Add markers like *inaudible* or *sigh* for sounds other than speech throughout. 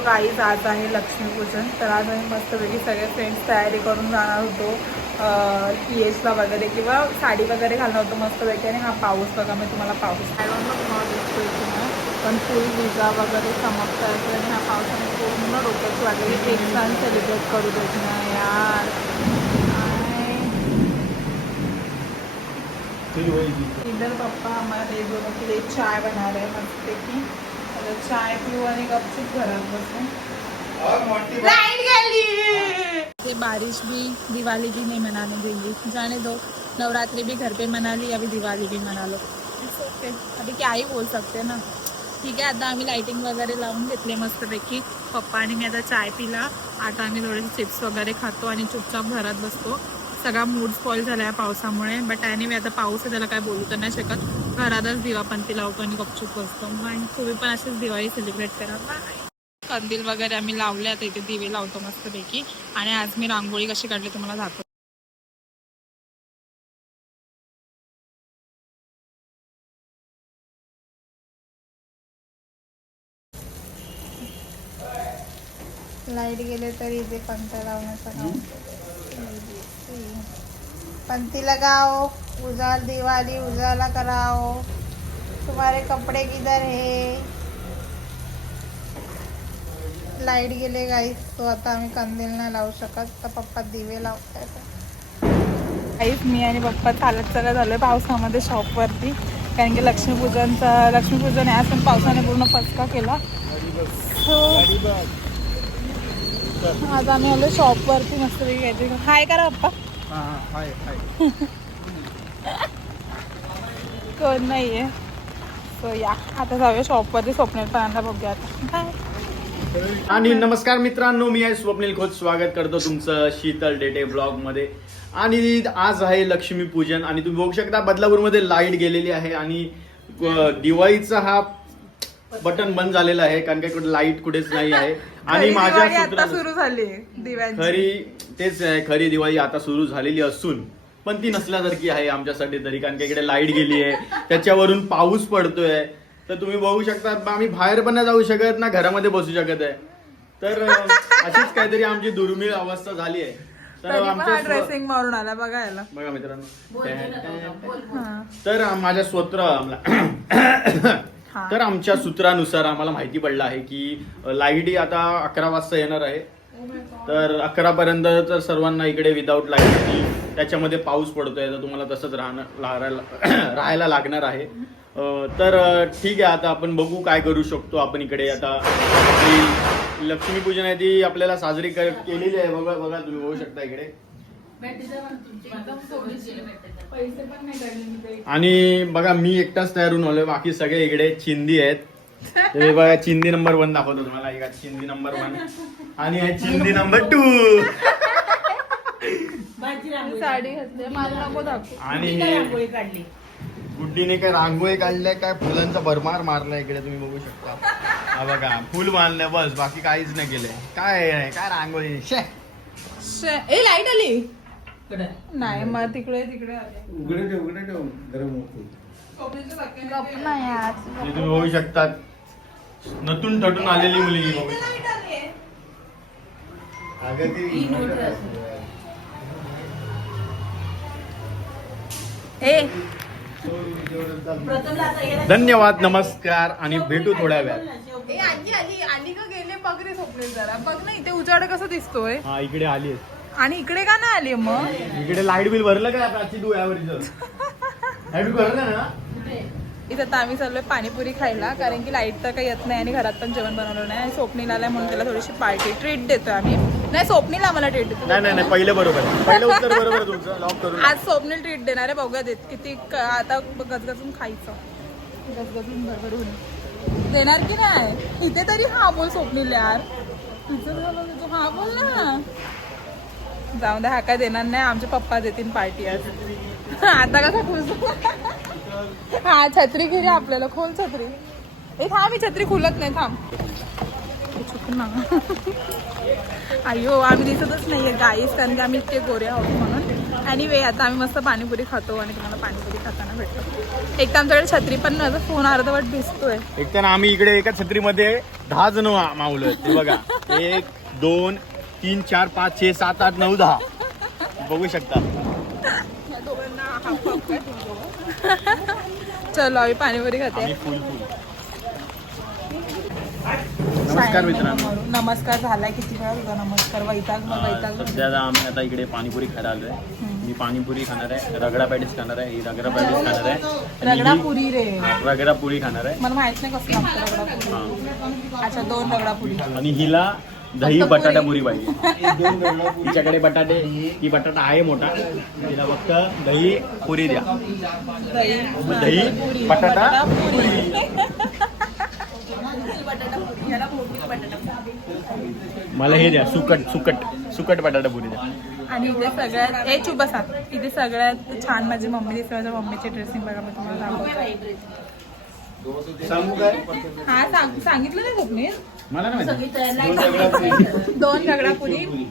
काहीच आज आहे लक्ष्मीपूजन तर आज आम्ही मस्तपैकी सगळे फ्रेंड्स तयारी करून जाणार होतो. पी एचला वगैरे किंवा साडी वगैरे घालणार होतो मस्तपैकी आणि हा पाऊस बघा मी तुम्हाला पाऊस पण फुल विजा वगैरे चमकत आहे आणि ह्या पावसाने पूर्ण डोक्यात लागली एक सण सेलिब्रेट करू देत ना यार इधर पप्पा लिए चाय बना रहे हैं मस्तपैकी आता चाय पिऊ आणि गपचूप घरात बसू गेली! ये बारिश भी दिवाली भी नहीं मनाने देंगी। जाने दो नवरात्रि भी घर पे मना ली अभी दिवाली भी मना लो। Okay. अभी क्या ही बोल सकते ना। ठीक आहे आता आम्ही लाइटिंग वगैरे लावून घेतले मस्तपैकी. पप्पा आणि मी आता चाय पिला. आता आम्ही थोडेसे चिप्स वगैरे खातो आणि चुपचाप घरात बसतो. सगळा मूड स्पॉइल झाला आहे पावसामुळे. बट आणि मी आता पाऊस आहे त्याला काय बोलू तर नाही शकत. घरातच दिवापंती लावतो आणि गपचूप बसतो. आणि तुम्ही पण अशीच दिवाळी सेलिब्रेट करा. कंदील वगैरे आम्ही लावले आता इथे दिवे लावतो मस्तपैकी. आणि आज मी रांगोळी कशी काढली तुम्हाला दाखवतो लाइट गेले तरी इथे पंखा लावण्याचा काम पंथी लगाओ उजाल दिवाली उजाला कराओ. तुम्हारे कपडे किधर है? लाइट गेले गाईस तो आता आम्ही कंदील नाही लावू शकत तर पप्पा दिवे लावतायत. काहीच मी आणि पप्पा चालत चालत आहे पावसामध्ये शॉपवरती कारण की लक्ष्मीपूजनचा लक्ष्मीपूजन आहे असं पावसाने पूर्ण पचका केला. सो आज आम्ही आलो शॉपवरती मस्त घ्यायची हाय करा पप्पा. *laughs* कोण नाही आहे सो या. आता जाऊया शॉपवरती स्वप्नेल पण बघूया आता. बाय आणि नमस्कार मित्रांनो मी आहे स्वप्नील खोत. स्वागत करतो तुमचं शीतल डेटे ब्लॉगमध्ये आणि आज आहे लक्ष्मी पूजन. आणि तुम्ही बघू शकता बदलापूरमध्ये लाइट गेलेली आहे आणि अ, दिवाळीचा हा बटन बंद झालेला आहे कारण काही कुठे लाइट कुठेच नाही आहे. आणि माझ्या आता सुरू झाली दिव्यांची. खरी तेच आहे खरी दिवाळी आता सुरू झालेली असून पण ती नसल्यासारखी आहे आमच्यासाठी तरी कारण का इकडे लाइट गेली आहे त्याच्यावरून पाऊस पडतोय. तर तुम्ही बघू शकता आम्ही बाहेर पण नाही जाऊ शकत ना घरामध्ये बसू शकत आहे. तर अशीच काहीतरी आमची दुर्मिळ अवस्था झाली आहे. तर हा आमच्या स्व- ड्रेसिंग मारून आला बघायला. बघा मित्रांनो. तर माझ्या स्वत्र. तर आमच्या सूत्रानुसार आम्हाला माहिती पडलं आहे की लाइट आता अकरा वाजता येणार आहे. तर अकरा पर्यंत तर सर्वांना इकडे विदाऊट लाइट त्याच्यामध्ये पाऊस पडतोय तर तुम्हाला तसंच राहणं *clears throat* राहायला लागणार आहे. तर ठीक आहे आता आपण बघू काय करू शकतो आपण इकडे. आता लक्ष्मीपूजन आहे ती आपल्याला साजरी केलेली आहे. बघा बघा तुम्ही बघू शकता इकडे. आणि बघा मी एकटाच तयार होऊन आलोय. बाकी सगळे इकडे चिंदी आहेत. हे बघा चिंदी नंबर वन दाखवतो तुम्हाला. एक चिंदी नंबर वन आणि हे चिंदी नंबर टू साडी घातली. मला नको दाखवू. आणि गुड्डीने काय रांगोळी काढल्या काय? फुलांचा भरमार मारलाय इकडे तुम्ही बघू शकता. हा बघा फुल मारलंय बस. बाकी काहीच नाही केलंय. काय? काय रांगोळी? शे. शे- ए लाइट आली. नाही मग तिकडे तिकडे आले. उघडे ठेव उघडे ठेव गरम होतो गप नाही आज. हे तुम्ही बघू शकतात. नतून थटून आलेली मुलगी बघू शकता. अगं ती ए. धन्यवाद नमस्कार आणि भेटू थोड्या वेळात. ए आजी आली आली का गेले बघ रे स्वप्नील जरा. बघ ना इथे उजाड कसं दिसतोय. हा इकडे आली आणि इकडे का नाही आली मग? इकडे लाइट बिल भरलं का प्राची तू लाइट बिल भरलं ना? इथं आता आम्ही चाललोय पाणीपुरी खायला कारण की लाइट तर काही येत नाही आणि घरात पण जेवण बनवलं नाही. आणि स्वप्नील आलाय म्हणून त्याला थोडीशी पार्टी ट्रीट देतोय आम्ही. नाही स्वप्नील आम्हाला ट्रीट देतो नाही नाही नाही पहिलं बरोबर बरोबर तुमचं. लॉक करून आज स्वप्नील ट्रीट देणार आहे. बघूया देत किती आता गजगजून खायचं. गजगजून भरभरून. देणार की नाही? इथे तरी हा बोल स्वप्नील यार. तुझं हा बोल ना. जाऊ दे हा काय देणार नाही आमचे पप्पा देतील पार्टी आज. आता कसा खुश हा छत्री घे रे आपल्याला खोल छत्री. ए थांब ही छत्री खुलत नाही थांब. बघ ना अय्यो आम्ही दिसतच नाहीये गाईस कारण की आम्ही इतके गोरे आहोत म्हणून. आणि वे आता आम्ही मस्त पाणीपुरी खातो आणि तुम्हाला पाणीपुरी खाताना भेटतो. एक तर आमच्याकडे छत्री पण माझा फोन अर्धवट भिजतोय. एक तर आम्ही इकडे एका छत्रीमध्ये दहा जण मावलं बघा. *laughs* एक दोन तीन चार पाच छे सात आठ नऊ दहा. बघू शकता. चलो आम्ही पाणीपुरी खाते. आम्ही फुल फुल. नमस्कार मित्रांनो. नमस्कार झालाय. किती वेळा तुझा नमस्कार? वैताग मग वैताग सध्या आम्ही आता इकडे पाणीपुरी खायला आलोय. मी पाणीपुरी खाणार आहे. रगडा पॅटीस खाणार आहे. ही रगडा पॅटीस खाणार आहे. आणि रगडा ही पुरी रे. रगडा पुरी खाणार आहे. मला माहीत नाही कसं लागतं रगडा पुरी. हा. अच्छा दोन रगडा पुरी. आणि हिला दही बटाटा पुरी. पाहिजे. *laughs* तिच्याकडे बटाटे ही बटाटा आहे मोठा. तिला फक्त दही पुरी द्या. दही. मग. बटाटा पुरी. मला हे द्या सुकट सुकट सुकट बटाटा पुरी द्या. आणि इथे सगळ्यात ए चुप बसा. इथे सगळ्यात छान माझी मम्मी दिसते माझ्या मम्मीची ड्रेसिंग बघा मी तुम्हाला. सांगू काय? हा सांग सांगितलं नाही स्वप्नील मला नाही माहिती. दोन रगडा पुरी. दोन रगडा पुरी.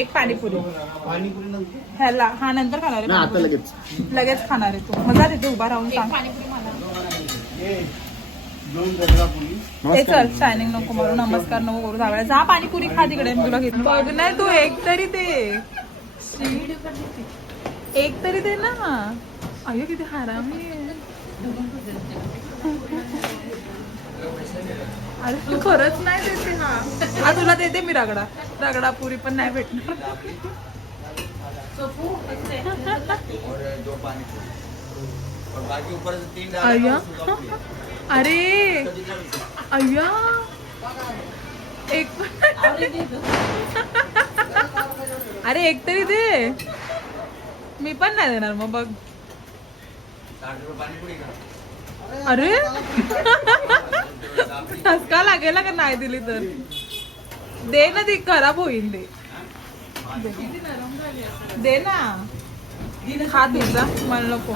एक पाणीपुरी. पाणीपुरी नव्हती ह्याला हा नंतर खाणार आहे ना आता पाणीपुरी. लगेच. लगेच खाणार आहे तू. मजा तिथे उभा राहून सांग. ए, दोन रगडा पुरी ए नमस्कार चल शायनिंग नको मारू नमस्कार नको करू जावळ्या जा पाणीपुरी खा तिकडे मी तुला घेतो बघ नाही तू एक तरी दे. शी. एक तरी दे ना. अयो किती हरामी आहे. अरे तू खरंच नाही देते हा हा तुला देते मी रगडा. रगडा पुरी पण नाही भेटणार. अय्या. अरे. अय्या. एक अरे एक तरी दे. मी पण नाही देणार मग बघ. अरे? ठसका लागेल का नाही दिली तर. दे ना ती खराब होईल दे दे ना. खा तुझा मला नको.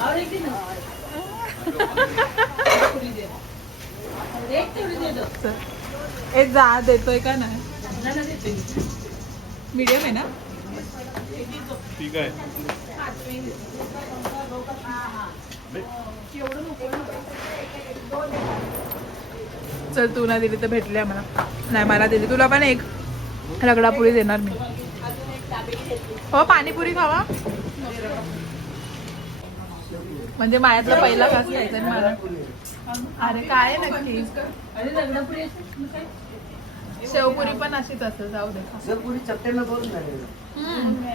ए जा देतोय का नाही? मीडियम आहे ना? ठीक आहे. चल तू नाही दिली तर भेटली आम्हाला. नाही मला दिली तुला पण एक रगडा पुरी देणार मी. हो पाणीपुरी खावा. म्हणजे मायातला पहिला घास घ्यायचा मला. अरे काय नक्की? शेवपुरी पण अशीच असेल जाऊ दे. पुरी चट्टे में बहुत लगेगा हम्म.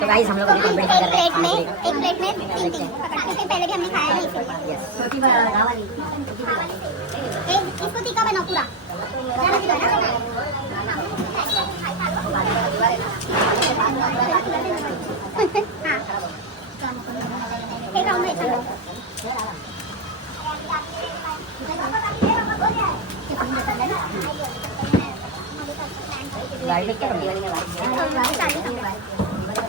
तो गाइस हम लोग अभी एक कंप्लीट कर रहे प्लेट में हैं एक प्लेट में तीन तीन पकड़ इससे पहले भी हमने खाया है इसे एक इसको तीखा बनाओ पूरा। ज्यादा तीखा ना हाँ। एक में गाड़ी क्या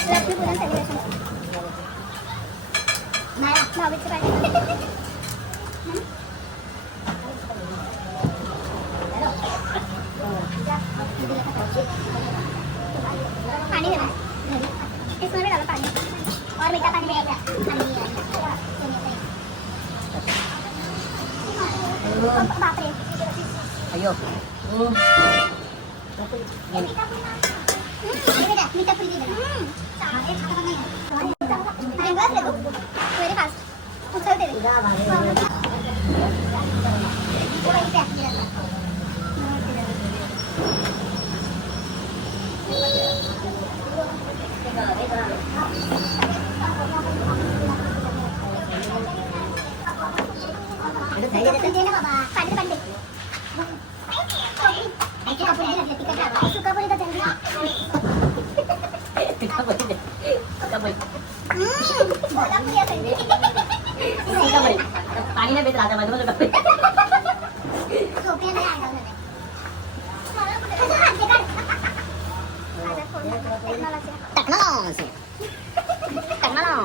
कर रही लक्ष्मीपूजन सेलिब्रेशन नाही भाऊबीजचं Bánh kẹo.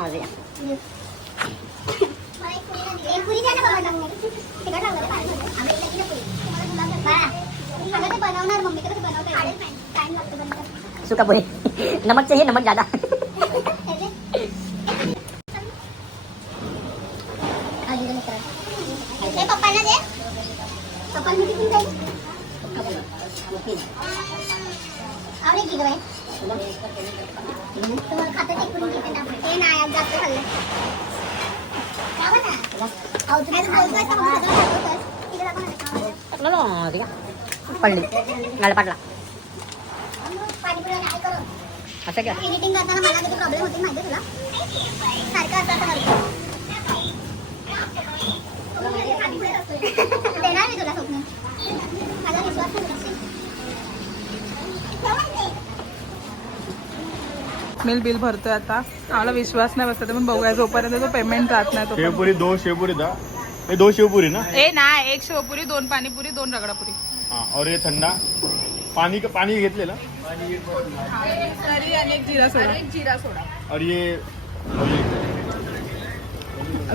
लागतो या सुका पुरी नमक चाहिए नमक ज्यादा पप्पांना दे पप्पांना किती आवडे की गं बाई? तुम्हाला खातं check करून घेते ना. हे नाही आज जास्त खाल्लं खावं ना. अहो, तुम्ही असं बोलताय का मग सगळं खातोच. तिकडे दाखव ना, खावं. ठीक आहे पडली गाड पाडला पाणीपुरी आणि आई करू. असं क्या एडिटिंग करताना मला किती प्रॉब्लेम होते माहिती आहे तुला सारखं असं असं करतो देणार मी तुला स्वप्न माझा विश्वास नाही तुला. मिल बिल भरतोय आता. आम्हाला विश्वास नाही बसत पण बघूया जोपर्यंत तो पेमेंट जात नाही तो शेवपुरी दो शेवपुरी था ये दो शेवपुरी ना? ए नाही एक शेवपुरी दोन पाणीपुरी दोन रगडापुरी. हाँ और ये ठंडा पानी का पानी घेतलेला? तरी आणि एक जिरा सोडा. एक जिरा सोडा. और ये और ये.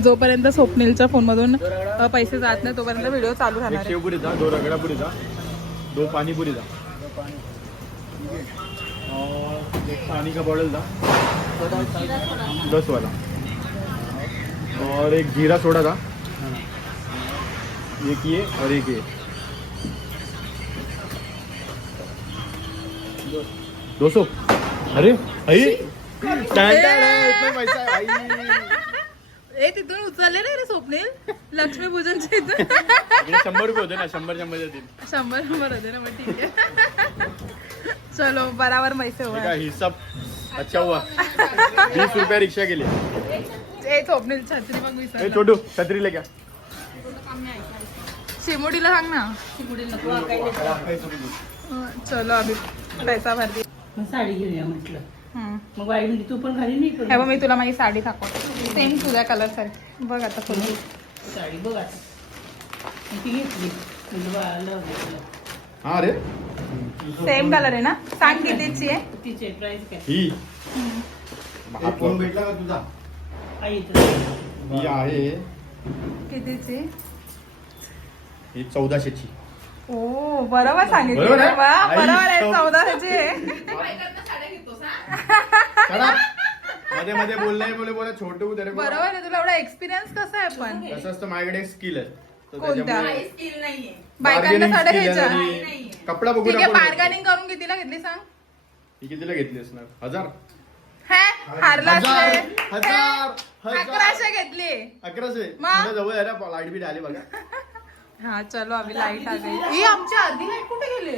जोपर्यंत स्वप्नीलच्या फोनमधून अ, पैसे जात नाही तोपर्यंत व्हिडिओ चालू एक राहणार आहे. शेवपुरी दो रगड़ापुरी था दो पानीपुरी था और एक पानी का बॉटल था दस वाला. और एक जीरा सोडा था एक ये और एक ये. दो सौ अरे आई. इतना पैसा है आई. ए तिथून उचलले नाही रे स्वप्नील? लक्ष्मीपूजनच्या इथून? इकडे शंभर रुपये होते ना शंभर शंभर देतील. शंभर शंभर होते ना मग ठीक आहे. चलो बराबर पैसे ठीक हुआ हिसाब अच्छा हुआ. बीस रुपया रिक्शा के लिए ए स्वप्नील छत्री मग ए विसरला छोटू छत्री ले क्या? शिमोडीला सांग ना. अ, चलो अभि पैसा भर दे मग साडी घेऊया म्हटलं. हम्म. मग बाई म्हणजे तू पण घाली नाही हे पण बघ मी तुला माझी साडी दाखवते. सेम तुझ्या कलर सारखी. बघ आता साडी बघ आता. मग ती घेतली. म्हणजे बाळाला घेतलं हाँ रे. सेम कलर आहे ना? सांग कितीची आहे. तिचे प्राइस काय? ही. एक फोन भेटला का तुझा? आई तर ही आहे. कितीची? ही चौदाशेची. ओ बरोबर सांगितलं. बरोबर आहे? वा, आई, बरोबर आहे चौ- चौदाची चला. मध्ये मध्ये बोलले बोले बोले छोटू तेरे बरोबर आहे तुला एवढा एक्सपिरियन्स कसा आहे पण? कसं असतं माझ्याकडे स्किल आहे. तर कोणत्या? त्याच्यामुळे बायकांना bargaining साड्या skill आहे घ्यायच्या? आणि कपडा बघून ठीक आहे आपण- बार्गेनिंग करून कितीला घेतली सांग? ही कितीला घेतली असणार? हजार. हे हारला हजार असते. हजार हजार. अकराशे घेतली. अकराशे? मग? जवळ आहे ना लाइट बीट आली बघा. हा चलो आम्ही लाइट आ गई ही आमची अर्धी लाइट कुठे गेली?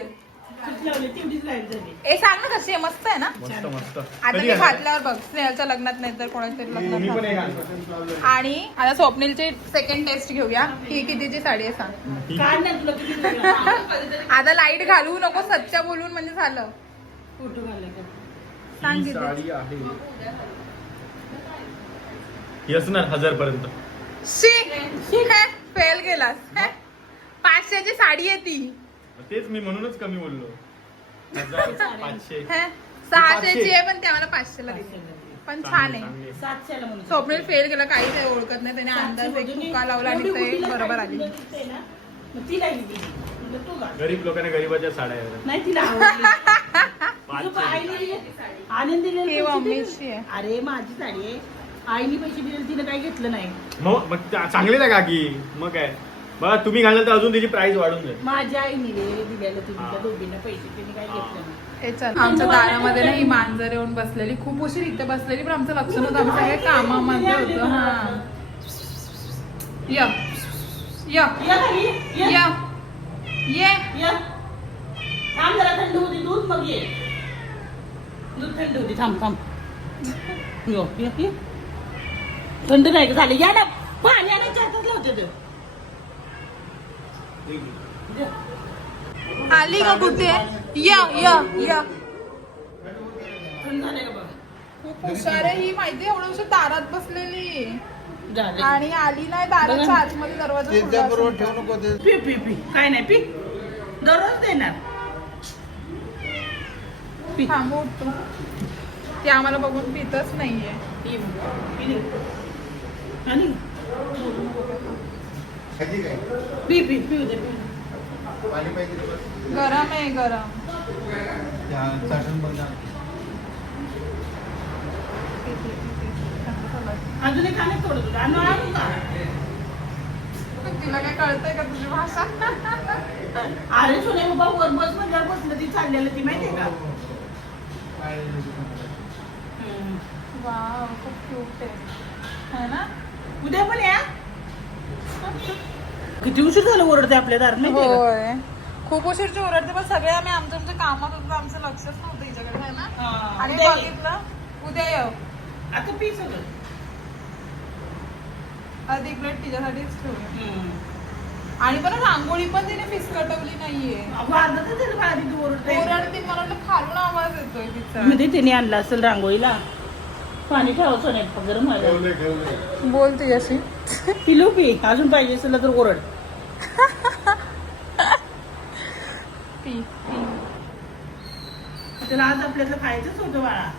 ए सांग ना कशी आहे मस्त आहे ना? मस्त मस्त. आता कधी मी? घातल्यावर बघ स्नेहलच्या लग्नात नाही तर कोणाच्या तरी पण एक लग्नात घालणार. आणि आता स्वप्नीलची सेकंड टेस्ट घेऊया. ही कितीची साडी आहे सांग. *laughs* काढ ना तुला किती लागला? *laughs* आता लाइट घालवू नको सच्चा बोलून म्हणजे झालं. फोटो घालायचा सांग ही किती साडी आहे. ही असणार हजार पर्यंत शी फेल गेलास. हे? पाचशेची साडी आहे ती. तेच मी म्हणूनच कमी बोललो. पाचशे. हे? सहाशेची आहे पण ते आम्हाला पाचशेला दिली. पण छान आहे. सातशेला म्हणून स्वप्नील फेल केला काहीच आहे ओळखत नाही. त्याने अंदाज एक लावला आणि ते बरोबर आली. गरीब लोकांना गरीबाच्या साड्या. नाही तिला आवडली. तुझं पाचशे. आईने दिले? आनंद दिले ही पैसे मम्मीची दिले. आहे. अरे माझी साडी आहे. आईने पैसे दिले तिने काही घेतलं नाही. मग चांगली ना काकी? मग काय? बघा तुम्ही घाललं तर अजून त्याची प्राइस वाढून जाईल. माझ्या आईने दिलेलं हा. तिने दोघींना पैसे तिने काही घेतलं नाही. हे चल आमच्या दारामध्ये ना ही मांजर येऊन बसलेली खूप उशीर इथे बसलेली पण आमचं लक्ष नव्हतं आमचं हे कामामध्ये होतं हा. या. या. या. खाली, या. या. ये. या. थांब जरा थंड होती दूध मग ये. दूध थंड होती थांब थांब. यो, ये, ये. थंड नाही का झाले या ना. पाणी आणि लावते ते. आली का कुठे? या या या. खूप हुशार आहे ही माहिती एवढं उशीर दारात बसलेली. झाले आणि आली नाही दाराच्या आतमध्ये दरवाजा खुला बरोबर ठेवू. नको ते. पी पी पी. काय नाही पी. दररोज देणार. पी. थांबू उठतो. ती आम्हाला बघून पितच नाहीये. पी. पी. आणि? खाली काय? पी पी पिऊ दे पिऊ दे. पाणी पाहिजे का बस? गरम आहे गरम. त्या अजून एक आणि थोडं आणि तिला काय कळतंय का तुझी भाषा? अरे सोने बाबा वर बसमध्ये बसलं ती चाललेलं ती माहितीये का? हम्म. वाव खूप क्यूट आहे. है ना? उद्या पण या? किती उशीर झालं ओरडते आपल्या दार? होय. खूप उशीरची ओरडते पण सगळे आम्ही आमच्या आमच्या कामात होतो आमचं लक्षच नव्हतं हिच्याकडे है ना? आणि उद्या ये. बघितलं उद्या येऊ आता पी सगळं. अधिक प्लेट तिच्यासाठीच हम्म. आणि परत रांगोळी पण तिने फिसकटवली नाहीये. अगं ओरडते ओरडते मला वाटलं खालून आवाज येतोय तिचा. मध्ये तिने आणलं असेल रांगोळीला. पाणी ठेवा सोन्यात गरम व्हायला. ठेवले ठेवले बोल तिच्याशी पी अजून पाहिजे असेल तर ओरड. पी पी. त्याला आज आपल्यातलं खायचंच होतं बाळा.